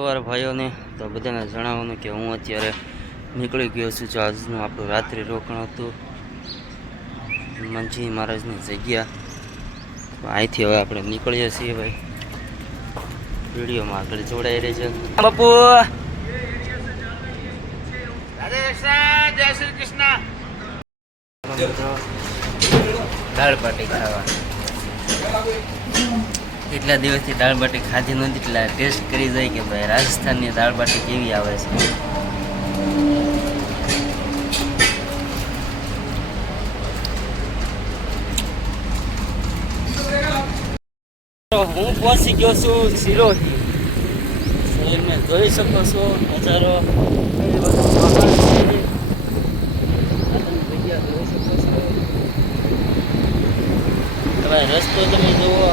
સવાર ભાઈઓને તો બધાને જણાવવાનું કે હું અત્યારે નીકળી ગયો છું. જો આજનું આપણું રાત્રિ રોકાણ હતું મંજી મહારાજની જગ્યા. અહીંથી હવે આપણે નીકળીએ છીએ ભાઈ. વિડીયોમાં આગળ જોડાઈ રહેજો બાપુ. જય શ્રી કૃષ્ણ. દાળ બાટી ખાવા એટલા દિવસથી દાળ બાટી ખાધી નથી, એટલે ટેસ્ટ કરી જાય કે ભાઈ રાજસ્થાનની દાળ બાટી કેવી આવે છે. હું પહોંચી ગયો છું સિરોહી. શહેરને જોઈ શકો છો નજારો. રસ્તો તમે જુઓ,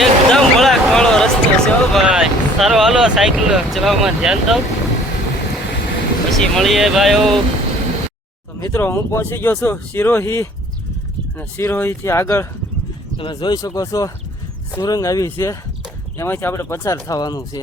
એકદમ ભળાક વાળો રસ્તો છે હો ભાઈ. સારો હાલો, સાયકલ ચલાવવામાં ધ્યાન દો, પછી મળીએ ભાઈઓ. તો મિત્રો હું પહોંચી ગયો છું સિરોહી. અને સિરોહીથી આગળ તમે જોઈ શકો છો સુરંગ આવી છે, એમાંથી આપણે પસાર થવાનું છે.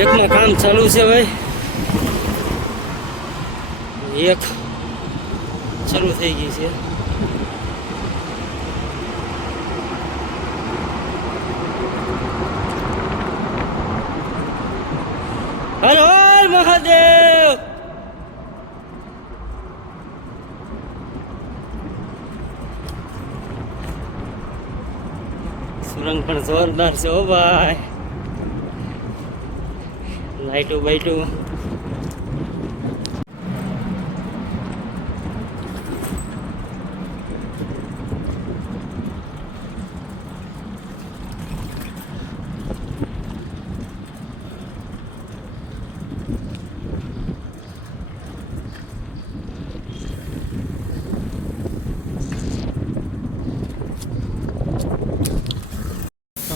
એકમાં કામ ચાલુ છે ભાઈ, એક ચાલુ થઈ ગઈ છે. હર હર મહાદેવ. સુરંગ પણ જોરદાર છે હો ભાઈ. લાઈટો બાઈટો.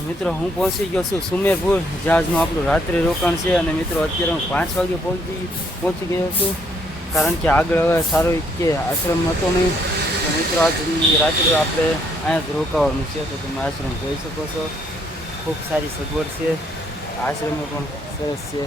મિત્રો હું પહોંચી ગયો છું સુમેરપુર, જહાજનું આપણું રાત્રિ રોકાણ છે. અને મિત્રો અત્યારે હું 5 વાગે પહોંચી ગયો છું, કારણ કે આગળ હવે સારો કે આશ્રમ હતો નહીં. તો મિત્રો આજની રાત્રિ આપણે અહીંયા જ રોકાવાનું છે. તો તમે આશ્રમ જોઈ શકો છો, ખૂબ સારી સગવડ છે, આશ્રમ પણ સરસ છે.